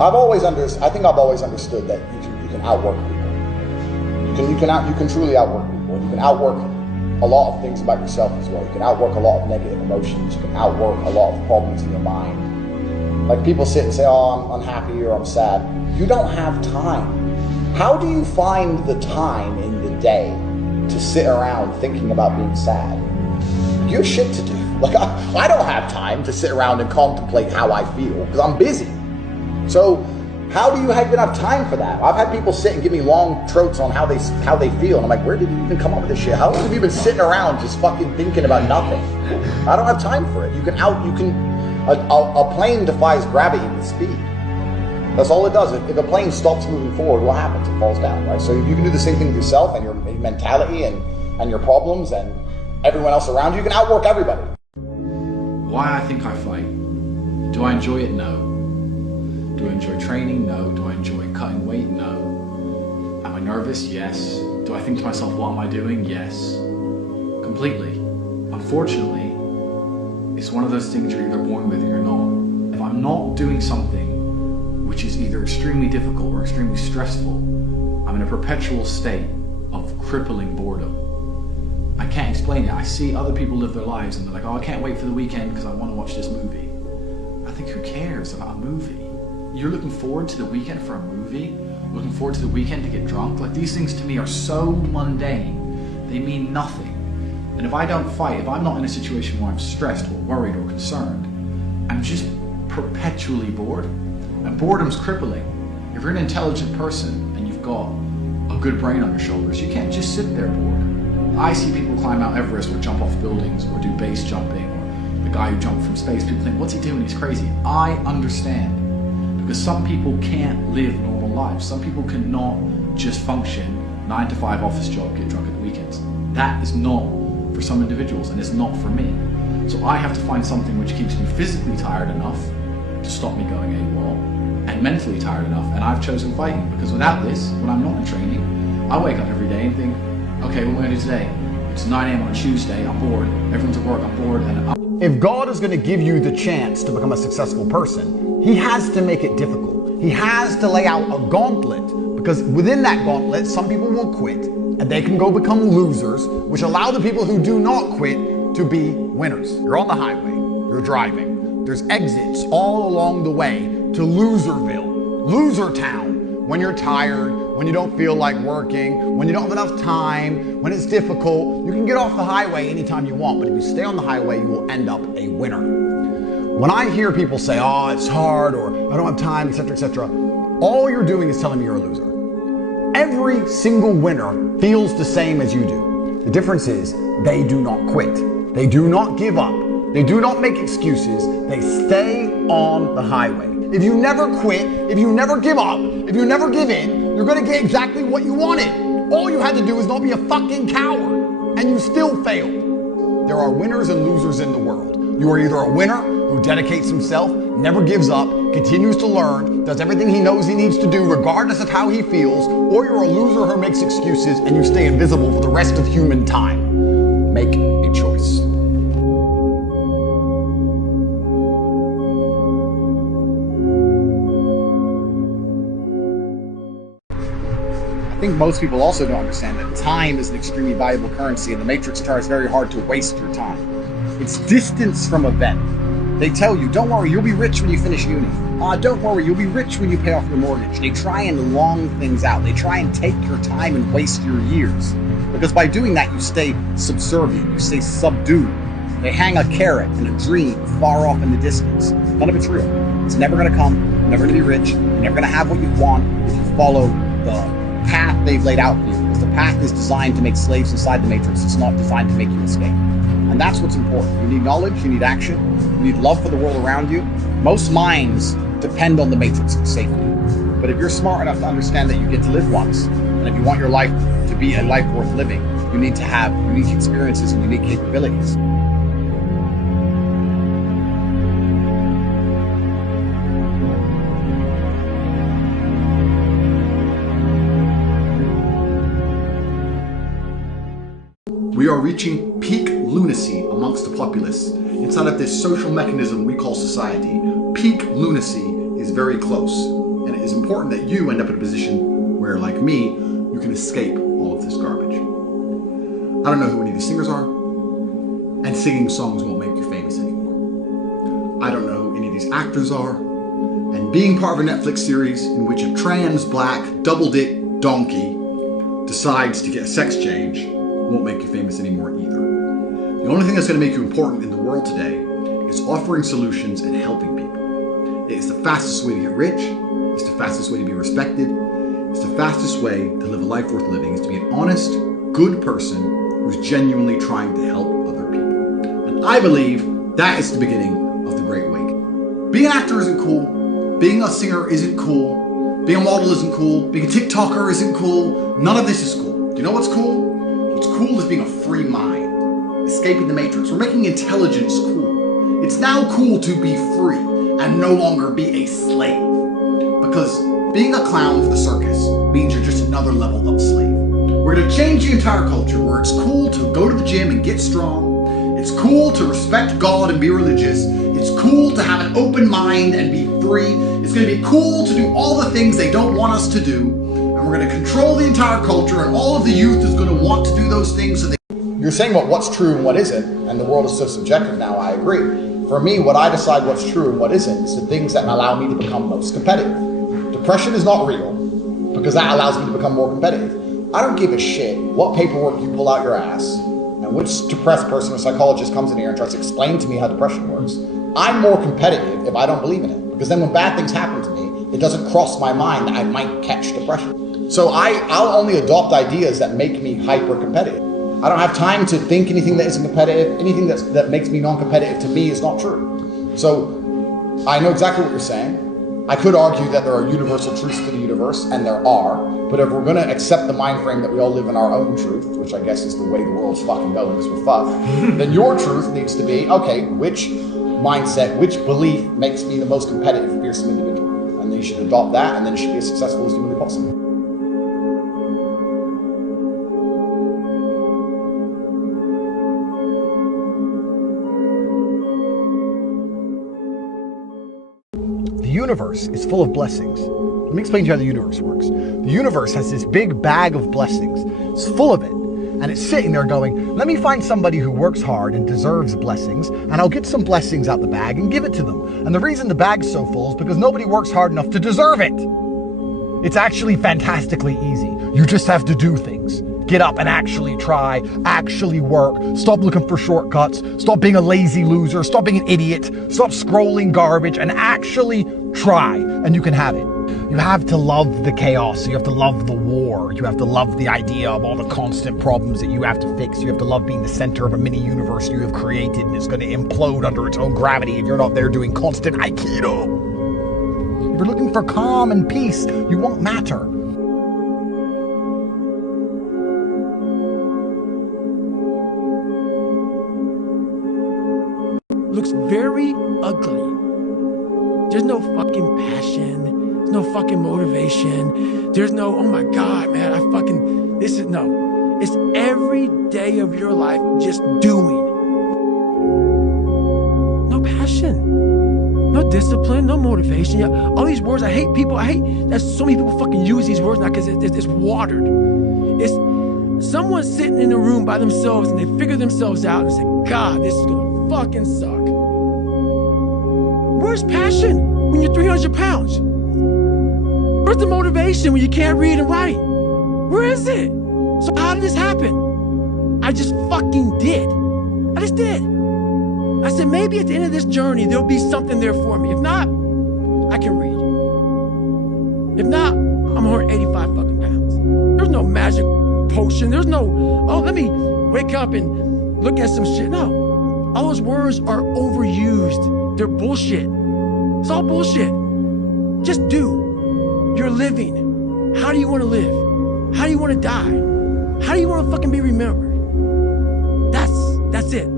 I think I've always understood that you can outwork people. You can truly outwork people. You can outwork a lot of things about yourself as well. You can outwork a lot of negative emotions. You can outwork a lot of problems in your mind. Like people sit and say, oh, I'm unhappy or I'm sad. You don't have time. How do you find the time in the day to sit around thinking about being sad? You have shit to do. Like I don't have time to sit around and contemplate how I feel because I'm busy. So how do you even have time for that? I've had people sit and give me long trotes on how they feel, and I'm like, where did you even come up with this shit? How long have you been sitting around just fucking thinking about nothing? I don't have time for it. A plane defies gravity with speed. That's all it does. If a plane stops moving forward, what happens? It falls down, right? So if you can do the same thing with yourself and your mentality and your problems and everyone else around you, you can outwork everybody. Why I think I fight. Do I enjoy it? No. Do I enjoy training? No. Do I enjoy cutting weight? No. Am I nervous? Yes. Do I think to myself, what am I doing? Yes. Completely. Unfortunately, it's one of those things you're either born with or you're not. If I'm not doing something which is either extremely difficult or extremely stressful, I'm in a perpetual state of crippling boredom. I can't explain it. I see other people live their lives and they're like, oh, I can't wait for the weekend because I want to watch this movie. I think, who cares about a movie? You're looking forward to the weekend for a movie? Looking forward to the weekend to get drunk? Like, these things to me are so mundane, they mean nothing. And if I don't fight, if I'm not in a situation where I'm stressed or worried or concerned, I'm just perpetually bored. And boredom's crippling. If you're an intelligent person and you've got a good brain on your shoulders, you can't just sit there bored. I see people climb Mount Everest or jump off buildings or do base jumping, or the guy who jumped from space. People think, what's he doing? He's crazy. I understand. Because some people can't live normal lives. Some people cannot just function 9 to 5 office job, get drunk at the weekends. That is not for some individuals, and it's not for me. So I have to find something which keeps me physically tired enough to stop me going AWOL, and mentally tired enough, and I've chosen fighting, because without this, when I'm not in training, I wake up every day and think, okay, what am I going to do today? It's 9 a.m. on a Tuesday, I'm bored, everyone's at work, I'm bored, and If God is going to give you the chance to become a successful person, He has to make it difficult. He has to lay out a gauntlet, because within that gauntlet, some people will quit, and they can go become losers, which allow the people who do not quit to be winners. You're on the highway, you're driving. There's exits all along the way to Loserville, Loser Town. When you're tired, when you don't feel like working, when you don't have enough time, when it's difficult, you can get off the highway anytime you want, but if you stay on the highway, you will end up a winner. When I hear people say, oh, it's hard, or I don't have time, etc., etc., all you're doing is telling me you're a loser. Every single winner feels the same as you do. The difference is they do not quit. They do not give up. They do not make excuses. They stay on the highway. If you never quit, if you never give up, if you never give in, you're going to get exactly what you wanted. All you had to do is not be a fucking coward, and you still failed. There are winners and losers in the world. You are either a winner who dedicates himself, never gives up, continues to learn, does everything he knows he needs to do regardless of how he feels, or you're a loser who makes excuses and you stay invisible for the rest of human time. Make a choice. I think most people also don't understand that time is an extremely valuable currency, and the Matrix tries very hard to waste your time. It's distance from event. They tell you, don't worry, you'll be rich when you finish uni. Don't worry, you'll be rich when you pay off your mortgage. They try and long things out. They try and take your time and waste your years. Because by doing that, you stay subservient, you stay subdued. They hang a carrot and a dream far off in the distance. None of it's real. It's never gonna come, you're never gonna be rich, you're never gonna have what you want if you follow the path they've laid out for you. Because the path is designed to make slaves inside the Matrix. It's not designed to make you escape. And that's what's important. You need knowledge, you need action, you need love for the world around you. Most minds depend on the Matrix for safety. But if you're smart enough to understand that you get to live once, and if you want your life to be a life worth living, you need to have unique experiences and unique capabilities. We are reaching peak lunacy amongst the populace. Inside of this social mechanism we call society, peak lunacy is very close. And it is important that you end up in a position where, like me, you can escape all of this garbage. I don't know who any of these singers are, and singing songs won't make you famous anymore. I don't know who any of these actors are, and being part of a Netflix series in which a trans, black, double-dick donkey decides to get a sex change won't make you famous anymore either. The only thing that's going to make you important in the world today is offering solutions and helping people. It is the fastest way to get rich, it's the fastest way to be respected, it's the fastest way to live a life worth living, is to be an honest, good person who's genuinely trying to help other people. And I believe that is the beginning of the Great Awakening. Being an actor isn't cool, being a singer isn't cool, being a model isn't cool, being a TikToker isn't cool, none of this is cool. Do you know what's cool? What's cool is being a free mind, escaping the matrix. We're making intelligence cool. It's now cool to be free and no longer be a slave. Because being a clown for the circus means you're just another level of slave. We're gonna change the entire culture where it's cool to go to the gym and get strong. It's cool to respect God and be religious. It's cool to have an open mind and be free. It's gonna be cool to do all the things they don't want us to do. And we're gonna control the entire culture, and all of the youth is gonna want to do those things so they... You're saying about what's true and what isn't, and the world is so subjective now, I agree. For me, what I decide what's true and what isn't is the things that allow me to become most competitive. Depression is not real, because that allows me to become more competitive. I don't give a shit what paperwork you pull out your ass, and which depressed person or psychologist comes in here and tries to explain to me how depression works. I'm more competitive if I don't believe in it, because then when bad things happen to me, it doesn't cross my mind that I might catch depression. So I'll only adopt ideas that make me hyper-competitive. I don't have time to think anything that isn't competitive. Anything that makes me non-competitive to me is not true. So I know exactly what you're saying. I could argue that there are universal truths to the universe, and there are, but if we're gonna accept the mind frame that we all live in our own truth, which I guess is the way the world's fucking going because we're fucked, then your truth needs to be, okay, which mindset, which belief makes me the most competitive, fearsome individual? And then you should adopt that, and then it should be as successful as humanly possible. The universe is full of blessings. Let me explain to you how the universe works. The universe has this big bag of blessings. It's full of it. And it's sitting there going, let me find somebody who works hard and deserves blessings, and I'll get some blessings out the bag and give it to them. And the reason the bag's so full is because nobody works hard enough to deserve it. It's actually fantastically easy. You just have to do things. Get up and actually try, actually work, stop looking for shortcuts, stop being a lazy loser, stop being an idiot, stop scrolling garbage, and actually try, and you can have it. You have to love the chaos, you have to love the war, you have to love the idea of all the constant problems that you have to fix, you have to love being the center of a mini universe you have created and it's going to implode under its own gravity if you're not there doing constant Aikido. If you're looking for calm and peace, you won't matter. Looks very ugly. There's no fucking passion. There's no fucking motivation. There's no, oh my God, man, no. It's every day of your life just doing. No passion. No discipline, no motivation. All these words, I hate that so many people fucking use these words now because it's watered. It's someone sitting in a room by themselves and they figure themselves out and say, God, this is gonna fucking suck. Where's passion when you're 300 pounds? Where's the motivation when you can't read and write? Where is it? So how did this happen? I just fucking did. I just did. I said, maybe at the end of this journey, there'll be something there for me. If not, I can read. If not, I'm 185 fucking pounds. There's no magic potion. There's no, oh, let me wake up and look at some shit. No, all those words are overused. They're bullshit. It's all bullshit. Just do. You're living. How do you want to live? How do you want to die? How do you want to fucking be remembered? That's it.